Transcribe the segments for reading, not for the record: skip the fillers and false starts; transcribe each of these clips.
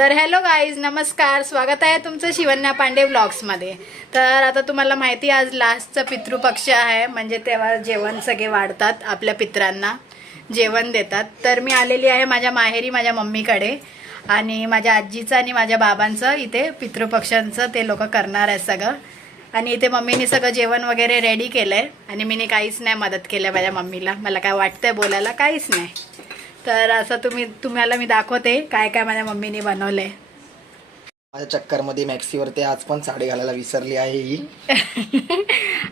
तर hello guys, नमस्कार. स्वागत आहे तुमचं शिवन्या पांडे व्लॉग्समध्ये. तर आता तुम्हाला माहिती आज लास्टचा पितृपक्ष आहे, म्हणजे तेव्हा जेवण सगळे वाढतात, आपल्या पित्रांना जेवण देतात. तर मी आलेली आहे माझ्या माहेरी माझ्या मम्मीकडे, आणि माझ्या आजीचं आणि माझ्या बाबांचं इथे पितृपक्षांचं ते लोक करणार आहे सगळं. आणि इथे मम्मीने सगळं जेवण वगैरे रेडी केलंय आणि मीने काहीच नाही मदत केलं माझ्या मम्मीला. मला काय वाटतंय बोलायला, काहीच नाही. तर असं तुम्हाला मी दाखवते काय काय माझ्या मम्मीने बनवलंय. माझ्या चक्करमध्ये मॅक्सीवरती आज पण साडी घालायला विसरली आहे ही.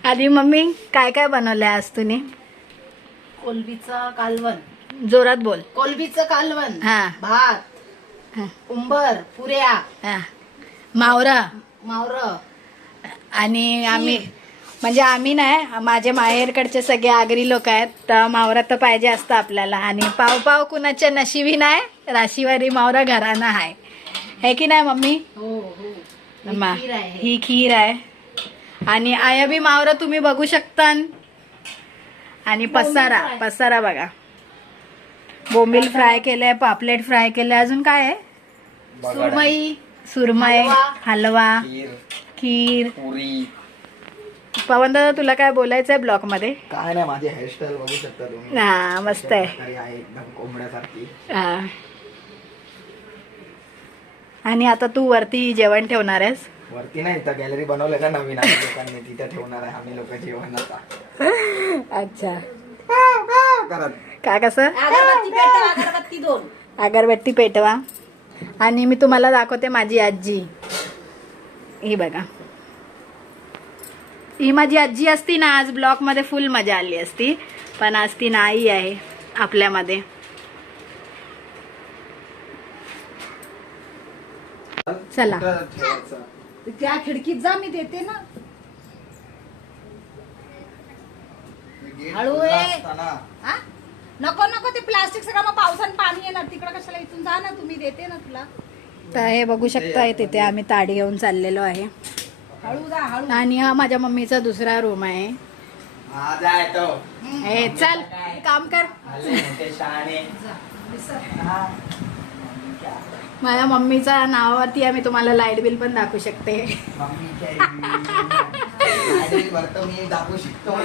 आधी मम्मी काय काय बनवलंय आज तुम्ही? कोलबीचं कालवण. जोरात बोल. कोलबीचं कालवण, हा. भात, उंबर, पुऱ्या, हा. मावरा. मावर. आणि आम्ही नाही, माझे माहेरकडचे सगळे आगरी लोक आहेत, तर मावरा तर पाहिजे असतं आपल्याला. आणि पाव पाव कुणाच्या नशिबी नाही, राशीवारी मावरा घराना आहे, है की नाही मम्मी? हो हो. खीर आहे. ही खीर आहे. आणि आया बी मावरा तुम्ही बघू शकता. आणि पसारा बघा. बोंबील फ्राय केलंय, पापलेट फ्राय केलंय, अजून काय आहे? सुरमई, हलवा, खीर. पुरी. पवन दादा, तुला काय बोलायचंय ब्लॉग मध्ये? काय नाही, माझी हेअरस्टाईल बघू शकता तुम्ही. हा, मस्त आहे. एकदम कोंबड्यासारखी. हा. आणि आता तू वरती जेवण ठेवणार आहेस? वरती नाही, तर गॅलरी बनवले ना नवीन आम्ही लोकांनी, तिथे ठेवणार आहे आम्ही लोक जेवण आता. अच्छा. करत काय कसं? अगरबत्ती पेटवा, अगरबत्ती 2. अगरबत्ती पेटवा. आणि मी तुम्हाला दाखवते माझी आजी. ही बघा, ही माझी आजी असती ना, आज ब्लॉग मध्ये फुल मजा आली असती, पण आज ती नाही आहे आपल्यामध्ये. चला. त्या खिडकीत जा, मी देते ना. हळू आहे. हा? नको नको, ते प्लास्टिक सगळं मग पावसानं पाणी येणार तिकडं, कशाला इथून जा ना, तुम्ही देते ना तुला. तर हे बघू शकता, तिथे आम्ही ताडी घेऊन चाललेलो आहे. हळू जा, हळू. आणि हा माझ्या मम्मीचा दुसरा रूम आहे. हे चल, काम कर. माझ्या मम्मीच्या नावावरती आम्ही तुम्हाला लाईट बिल पण दाखवू शकते. दाखवू शकतो.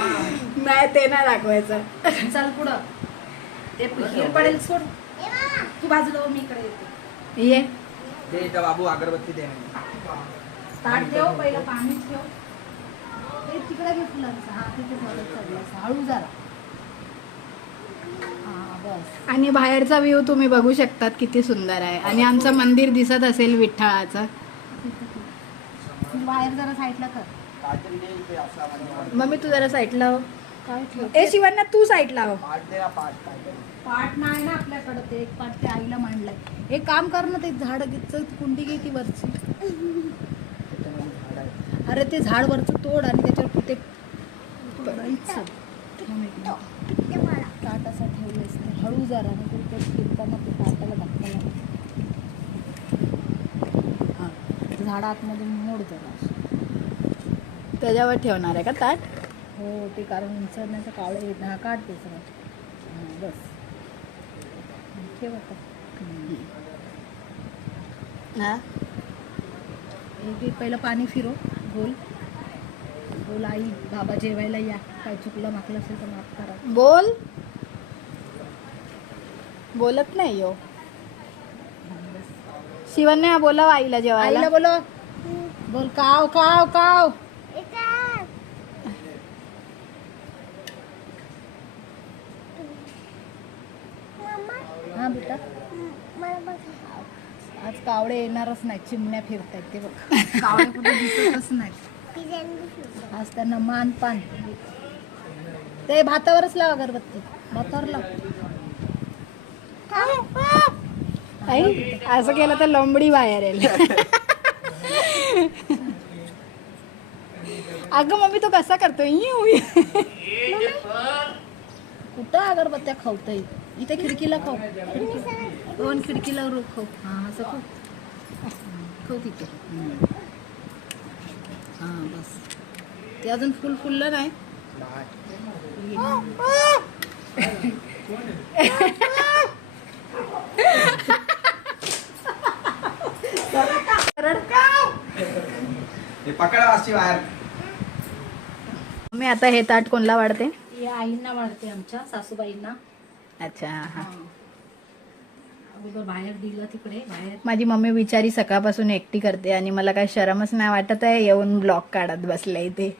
नाही, ते नाही दाखवायचं. चल पुढं, ते हे पडेल, सोड. तू बाजूला हो, मी इकडे येते. ये. दे बाबू, अगरबत्ती दे. ताट ठेव, पहिलं पाणी ठेव. ते तिकडे घे फुलांचं. हा, तिथे बोलत चाललं असं. हळू जरा. हा, बस. आणि बाहेरचा व्ह्यू तुम्ही बघू शकतात, किती सुंदर आहे. आणि आमचं मंदिर दिसत असेल विठ्ठलाचं. बाहेर जरा साईडला कर. मम्मी तू जरा साईडला हो. ए शिवांना, तू साईडला हो. पाट नाही ना आपल्याकडे, ते एक पाट ते आईला मांडलाय. एक काम कर ना, ते झाड कुंडी घे ती वरची. अरे ते झाड वरचं तोड आणि त्याच्यावर ते ताट असं ठेवलंयस ते. हळू जरा, आणि कुठे फिरताना ते ताटाला धक्का लागला. हा, झाड आतमध्ये मोड जरा. त्याच्यावर ठेवणार आहे का ताट? हो, ते कारण उंचरण्याचं काळे काढते सगळं. हां, बस ठेव आता. हा. एक पहिलं पाणी फिरो, गोल गोल. आई बाबा जेवायला या, काय चुकलं माकलं असेल तर माफ करा. बोल. बोलत नाही हो. शिवन्या, बोलाव आईला जेवायला. आईला बोलो, बोल. काव काव काव. हा बेटा, आज कावडे येणारच नाही, चिमण्या फिरतायत ते बघ. कावडे कुठे दिसतच नाही आज. त्यांना मान पान. ते भातावरच लाव अगरबत्ती, भातावर लाव. आई, असं केलं तर लोंबडी बाहेर येईल. अगं मम्मी, तो कसा करतोय? कुठं अगरबत्त्या खावतय? इथे खिडकीला खाऊ. दोन खिडकीला रोख खाऊ. हा, असं खाऊ. खाऊ तिथे. हा, बस. ते अजून फुललं नाही. हे पकडा वाशी बाहेर. मी आता हे ताट कोणला वाढते? हे आईंना वाढते, आमच्या सासूबाईंना. अच्छा हा. अगोदर बाहेर दिलं तिकडे बाहेर. माझी मम्मी बिचारी सकाळपासून एकटी करते आणि मला काही शरमच नाही वाटत आहे येऊन ब्लॉग काढत बसले इथे.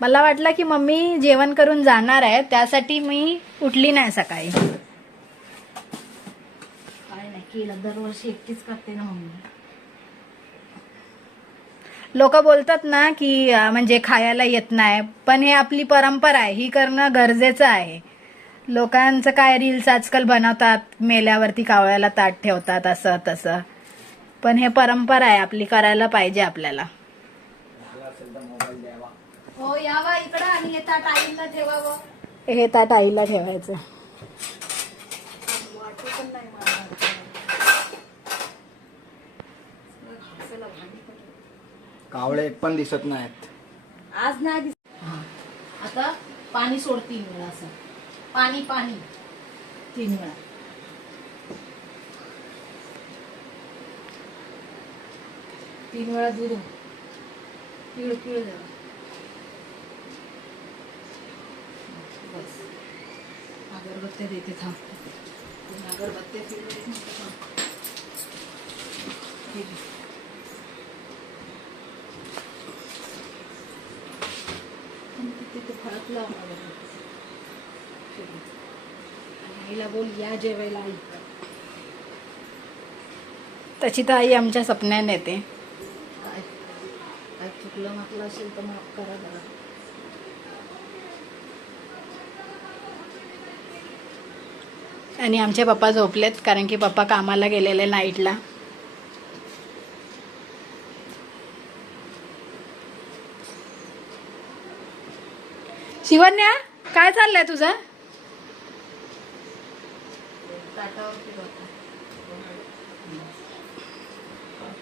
मला वाटलं की मम्मी जेवण करून जाणार आहे त्यासाठी मी उठली नाही सकाळी. काय नाही केलं, दरवर्षी एकटीच करते ना मम्मी. लोक बोलतात ना की म्हणजे खायला येत नाही, पण हे आपली परंपरा आहे, ही करणं गरजेचं आहे. लोकांचं काय रील्स आजकाल बनवतात, मेल्यावरती कावळ्याला ताट ठेवतात असं तसं, पण हे परंपरा आहे आपली, करायला पाहिजे आपल्याला. हो यावा इकडं आणि हे ताट आईंना ठेवावं. हे ताट आईला ठेवायचं. वाटू पण नाही मला. कावळे एक पण दिसत नाहीत. आज नाही आता पाणी सोड 3 वेळा असं. पाणी पाणी 3 वेळा. तीन वेळा दूध पिळ पिळ द्यावं. बस अगरबत्त्या देते थांब. अगरबत्त्या पिळू देत नव्हतं, थांब. ठीक आहे. तिथे फळकलं आईला बोल या जेवायला आई. तशी तर आई आमच्या सपन्यात येते. काय काय चुकलं म्हटलं असेल तर माफ करा जरा. आणि आमचे पप्पा झोपलेत कारण की पप्पा कामाला गेलेले नाईटला. शिवन्या काय चाललंय तुझं? ताटावरती बघा.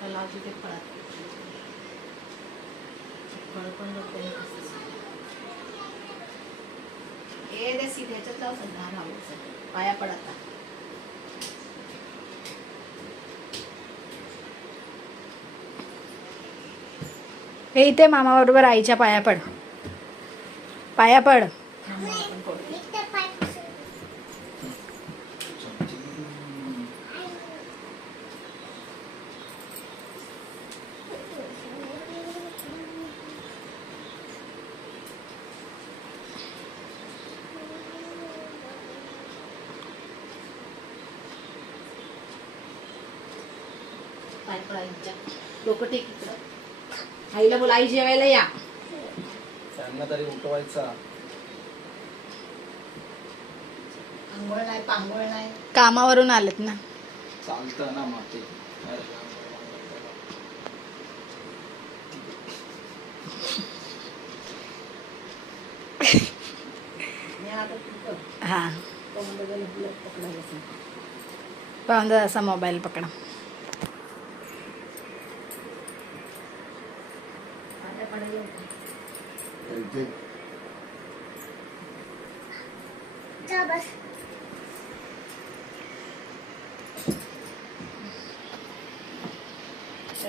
लावते ते फळात. फळ पण बघते हे दे सीध्याच्यात लाव सध्या राहू पाया पडता. हे इथे मामा बरोबर आईच्या पाया पड. पाया पड. पाय पडायच्या डोकं टेक इकडं. आईला बोल आई जेवायला या. त्यांना तरी उठवायचा. आंघोळ नाही पांघोळ नाही. कामावरून आलेत ना. चालतं ना माती. मी आता तू हा पकडायला पाहून असा मोबाईल पकडा. पडायला बस.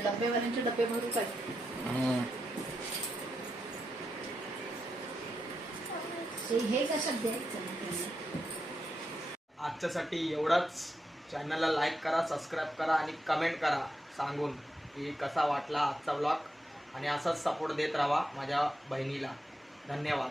डब्बेवाल्यांचे डब्बे भरू काय? हे कशात द्यायचं? आजच्यासाठी एवढाच. चॅनलला लाईक करा, सबस्क्राईब करा आणि कमेंट करा सांगून की कसा वाटला आजचा व्लॉग. आणि असाच सपोर्ट देत राहा माझ्या बहिणीला. धन्यवाद.